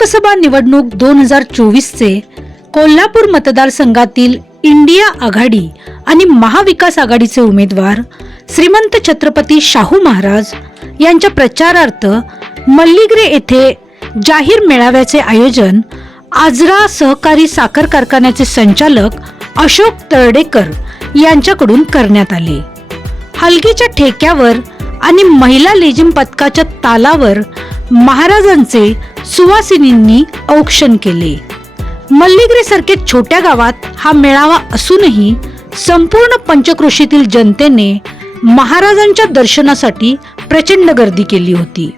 लोकसभा निवडणूक दोन हजार चोवीसचे कोल्हापूर मतदारसंघातील इंडिया आघाडी आणि महाविकास आघाडीचे उमेदवार श्रीमंत छत्रपती शाहू महाराज यांच्या प्रचारार्थ मल्लिग्रे येथे जाहीर मेळाव्याचे आयोजन आजरा सहकारी साखर कारखान्याचे संचालक अशोक तळडेकर यांच्याकडून करण्यात आले. हलगीच्या ठेक्यावर आणि महिला लेझिम पथकाच्या तालावर महाराजांचे सुवासिनींनी औक्षण केले. मल्लिग्रे सारखे छोट्या गावात हा मेळावा असूनही संपूर्ण पंचक्रोशीतील जनतेने महाराजांच्या दर्शनासाठी प्रचंड गर्दी केली होती.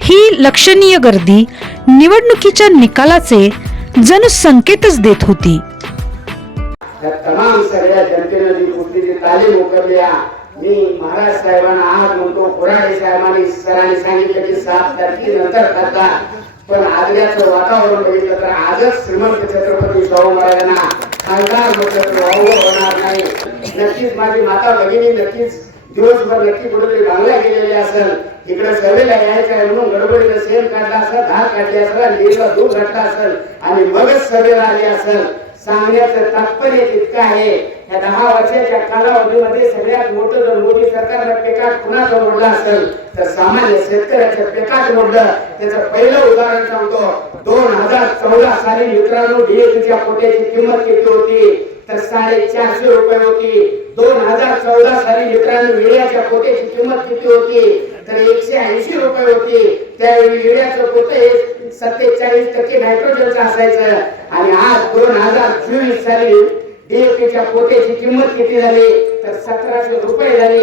ही लक्षणीय गर्दी निवडणुकीच्या निकालाचे जणू संकेतच देत होती. तमाम सगळ्या जनतेने तालीम मी महाराज साहेबांना आज म्हणतो कोराडे साहेबांनी सरांनी सांगितलं की सात तारखेनंतर करता पण आजल्याचं वातावरण बघितलं तर आजच श्रीमंत छत्रपती शाहू महाराजांना खासदार म्हटलं होणार नाही. नक्कीच माझी माता भगिनी नक्कीच दिवसभर नक्की कुठेतरी बांगला गेलेली असेल इकडे सभेला यायचं आहे म्हणून गडबडीनं सेम काढला असेल धार काढली असेल आणि लेकला दूध घातला असेल आणि मगच सभेला आली असेल. सांगण्याचं तात्पर्य इतकं आहे या दहा वर्षाच्या कालावधीमध्ये सगळ्यात मोठं जर मोदी सरकारनं पेकाट कुणाचं मोडलं असेल तर सामान्य शेतकऱ्याचं पेकाट मोडलं. त्याचं पहिलं उदाहरण सांगतो. दोन हजार चौदा साली मित्रांनो डीएपीच्या पोट्याची किंमत किती होती? तर साडेचारशे रुपये होती. दोन हजार चौदा साली मित्रांनो विड्याच्या पोट्याची किंमत किती होती? तर एकशे ऐंशी रुपये होती. त्यावेळी विड्याचं हे सत्तेचाळीस टक्के नायट्रोजनचं असायचं. आणि आज दोन हजार चोवीस साली डीएपीच्या पोत्याची किंमत किती झाली? तर सतराशे रुपये झाली.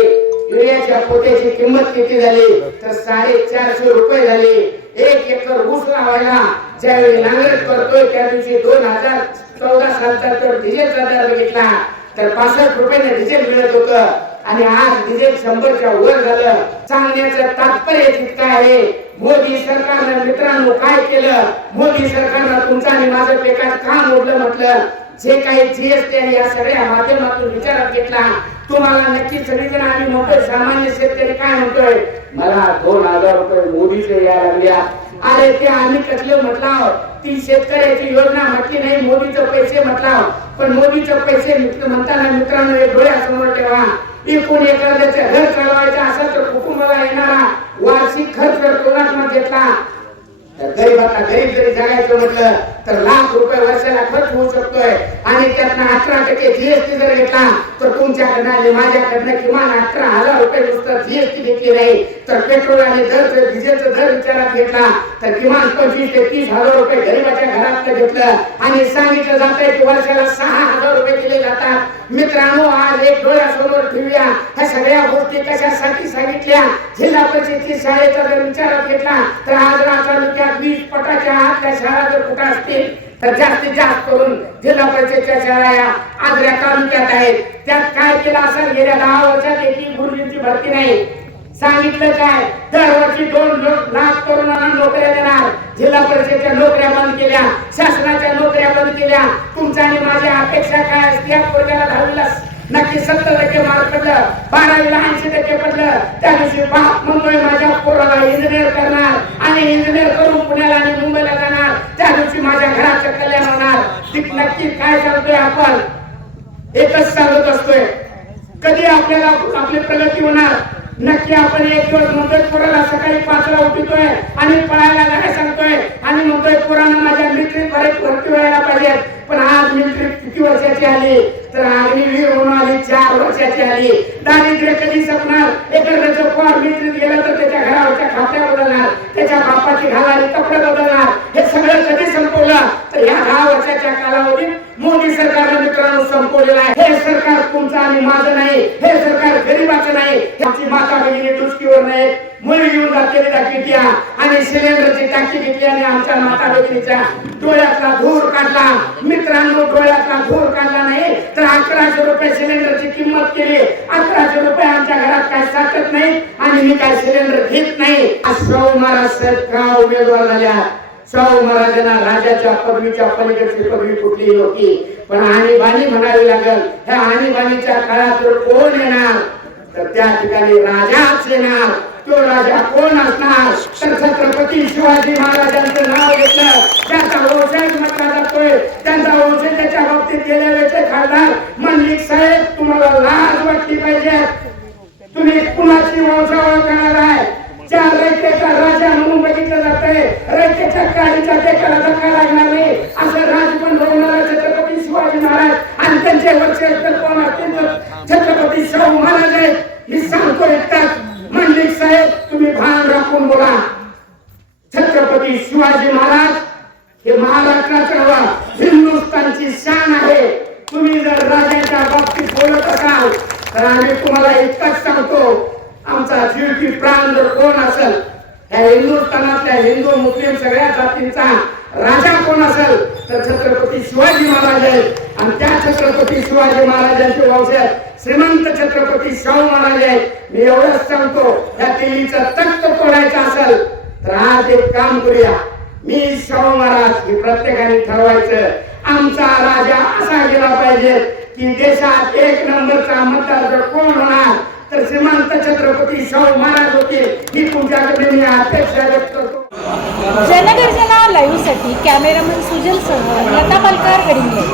युरियाच्या पोत्याची किंमत किती झाली? तर साडेचारशे रुपये झाली. एक एकर ऊस लावायला ज्यावेळी नांगरट करतोय त्या दिवशी दोन हजार चौदा सालचा तर डिझेलचा दर बघितला. तर पासष्ट रुपयाने डिझेल मिळत होतं. आणि आज डिझेल शंभरच्या वर झालं. सांगण्याचं तात्पर्य तितकं आहे. मोदी सरकारनं मित्रांनो काय केलं? मोदी सरकारनं तुमचं आणि माझं पेकात का मोडलं म्हटलं. जे काही जीएसटी आहे या सगळ्या माध्यमातून विचारात घेतला तुम्हाला नक्की सगळीजण आम्ही म्हणतोय सामान्य शेतकरी काय म्हणतोय? मला दोन हजार रुपये मोदीचे या लागल्या अरे ते आम्ही कसले म्हटला ती शेतकऱ्याची योजना म्हटली नाही मोदीचे पैसे म्हटला पण मोदीचे पैसे म्हणताना मित्रांनो हे डोळ्यासमोर ठेवा. एकूण एखाद्याचे घर चालवायचं असेल तर कुटुंबाला येणारा वार्षिक खर्च जर घेतला. तर गरीबाला गरीब जरी जगायचं म्हटलं तर लाख रुपये वर्षाला खर्च होऊ शकतोय. आणि त्यातनं अठरा टक्के जीएसटी जर घेतला तर तुमच्याकडनं आणि माझ्याकडनं किमान अठरा हजार रुपये नुसतं जीएसटी घेतली नाही. तर पेट्रोल आणि दर डिझेलचा दर विचारात घेतला तर किमान पंचवीस ते तीस हजार रुपये गरीबाच्या घरातलं घेतलं. आणि सांगितलं जात आहे की वर्षाला सहा हजार रुपये दिले जातात. मित्रांनो आज एक डोळ्यासमोर ठेवूया. ह्या सगळ्या गोष्टी कशासाठी सांगितल्या? जिल्हा परिषदची शाळेचा जर विचारात घेतला तर आज तालुक्यात वीस पटाच्या आतल्या शाळा जर कुठं असतील तर जास्तीत जास्त करून जिल्हा परिषदच्या शाळा या आजऱ्या तालुक्यात आहेत. त्यात काय केलं असेल गेल्या दहा वर्षात एकही गुरुजींची भरती नाही. सांगितलं काय दरवर्षी दोन लाख तरुणांना नोकऱ्या देणार. जिल्हा परिषदेच्या नोकऱ्या बंद केल्या शासनाच्या नोकऱ्या बंद केल्या. तुमच्या आणि माझ्या अपेक्षा काय असते या पोरग्याला दहावीला नक्की सत्तर टक्के मार्क पडलं बारावीला ऐंशी टक्के पडलं. त्या दिवशी बाप म्हणतोय माझ्या पोराला इंजिनियर करणार आणि इंजिनियर करून पुण्याला आणि मुंबई जाणार त्या दिवशी माझ्या घराचं कल्याण होणार ती नक्की काय सांगतोय आपण? एकच सांगत असतोय. कधी आपल्याला आपली प्रगती होणार? नक्की आपण एक दिवस म्हणतोय पोराला सकाळी पाचला उठतोय आणि पळायला जायला सांगतोय. आणि म्हणतोय पोरांना माझ्या मिलिटरी परत भरती व्हायला पाहिजे. पण आज मिलिटरी किती वर्षाची आली? तर अग्निवीर म्हणून आली चार वर्षाची आली. दारिद्र्य कधी संपणार? एखाद्याचं पोर मिलिटरीत गेलं तर त्याच्या घरावरच्या खात्या बदलणार. त्याच्या बापाची घालारी कपडे बदलणार. हे सगळं कधी संपवलं तर या दहा वर्षाच्या कालावधीत मोदी सरकारनं मित्रांनो संपवलेलं आहे हे सरकार तुमचं आणि माझं नाही. हे सरकार गरीबाचं नाही. आमची माता भगिनी दृष्टीवर नाही. मुली घेऊन जाते त्या किट्या आणि सिलेंडरची टाकी घेतली आणि आमच्या माता भगिनीच्या डोळ्यातला धूर काढला. मित्रांनो डोळ्यातला धूर काढला नाही तर अकराशे रुपये सिलेंडरची किंमत केली. अकराशे रुपये आमच्या घरात काय साठत नाही आणि मी काय सिलेंडर घेत नाही. आज शाहू महाराज सरकार उमेदवार झाल्या शाहू महाराजांना राजाच्या पदवीच्या पलीकडची पदवी कुठली होती पण आणीबाणी म्हणावी लागल ह्या आणीबाणीच्या काळात कोण येणार? तर त्या ठिकाणी राजाच येणार. तो राजा कोण असणार? तर छत्रपती शिवाजी महाराजांचं नाव घेतलं. त्याचा वंशज म्हटला जातोय त्यांचा ओझे त्याच्या बाबतीत गेल्या वेळेचे खासदार मंडलिक साहेब तुम्हाला लाज वाटली पाहिजे तुम्ही कुणाची वंशावळ करणार आहे ज्या रयतेचा राजा म्हणून बघितलं जातंय रयतेच्या काळीच्या टेकाला धक्का लागणार नाही असं राजपण घडवणारा छत्रपती शिवाजी महाराज आणि त्यांचे वर्ष कोण असतील तर छत्रपती शाहू महाराज आहेत मी सांगतो एकटाच मंडलिक साहेब तुम्ही भान राखून बोला छत्रपती शिवाजी महाराज हे महाराष्ट्राचं हिंदुस्थानची शान आहे. तुम्ही जर राजाच्या बाबतीत बोलत असाल तर आम्ही तुम्हाला इतकंच सांगतो आमचा जीव की प्राण जर कोण असेल ह्या हिंदुस्थानातल्या हिंदू मुस्लिम सगळ्या जातींचा राजा कोण असेल तर छत्रपती शिवाजी महाराज आहेत. आणि त्या छत्रपती शिवाजी महाराजांचे वंशज श्रीमंत छत्रपती शाहू महाराज आहेत. मी एवढंच सांगतो या दिल्लीचं तख्त तोडायचं असेल तर आज एक काम करूया. मी शाहू महाराज हे प्रत्येकाने ठरवायचं. आमचा राजा असा गेला पाहिजे की देशात एक नंबरचा मतदार जर कोण होणार? तर श्रीमंत छत्रपती शाहू महाराज होते. ही तुमच्याकडे मी अपेक्षा व्यक्त करतो. जनगर्जना लाईव्हसाठी कॅमेरामन सुजल सह लता पालकर गडिंगले.